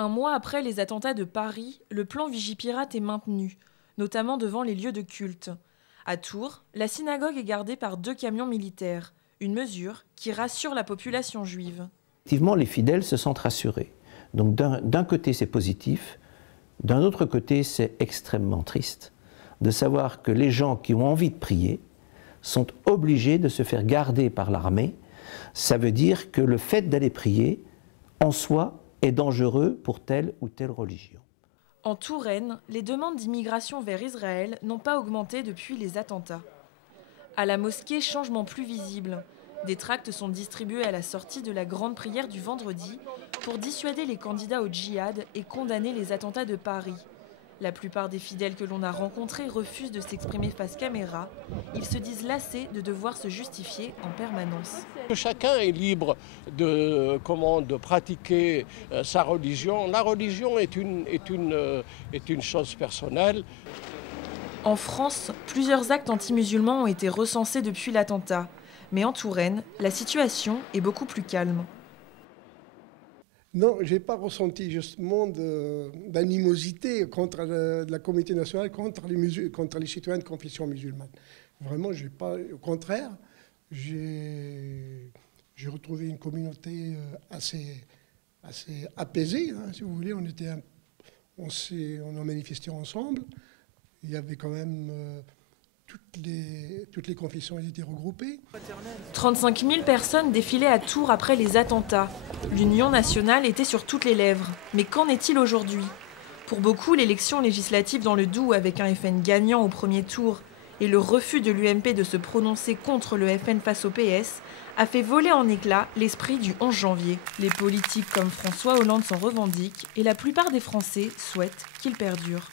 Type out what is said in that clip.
Un mois après les attentats de Paris, le plan Vigipirate est maintenu, notamment devant les lieux de culte. À Tours, la synagogue est gardée par 2 camions militaires, une mesure qui rassure la population juive. Effectivement, les fidèles se sentent rassurés. Donc d'un côté, c'est positif, d'un autre côté, c'est extrêmement triste de savoir que les gens qui ont envie de prier sont obligés de se faire garder par l'armée. Ça veut dire que le fait d'aller prier, en soi, est dangereux pour telle ou telle religion. En Touraine, les demandes d'immigration vers Israël n'ont pas augmenté depuis les attentats. À la mosquée, changement plus visible. Des tracts sont distribués à la sortie de la grande prière du vendredi pour dissuader les candidats au djihad et condamner les attentats de Paris. La plupart des fidèles que l'on a rencontrés refusent de s'exprimer face caméra. Ils se disent lassés de devoir se justifier en permanence. Chacun est libre de pratiquer sa religion. La religion est une chose personnelle. En France, plusieurs actes anti-musulmans ont été recensés depuis l'attentat. Mais en Touraine, la situation est beaucoup plus calme. Non, je n'ai pas ressenti justement d'animosité contre la communauté nationale, contre les citoyens de confession musulmane. Vraiment, j'ai pas, au contraire, j'ai retrouvé une communauté assez apaisée, hein, si vous voulez. On a manifesté ensemble. Il y avait quand même toutes les confessions étaient regroupées. 35 000 personnes défilaient à Tours après les attentats. L'Union nationale était sur toutes les lèvres. Mais qu'en est-il aujourd'hui? Pour beaucoup, l'élection législative dans le Doubs avec un FN gagnant au premier tour et le refus de l'UMP de se prononcer contre le FN face au PS a fait voler en éclats l'esprit du 11 janvier. Les politiques comme François Hollande s'en revendiquent et la plupart des Français souhaitent qu'il perdure.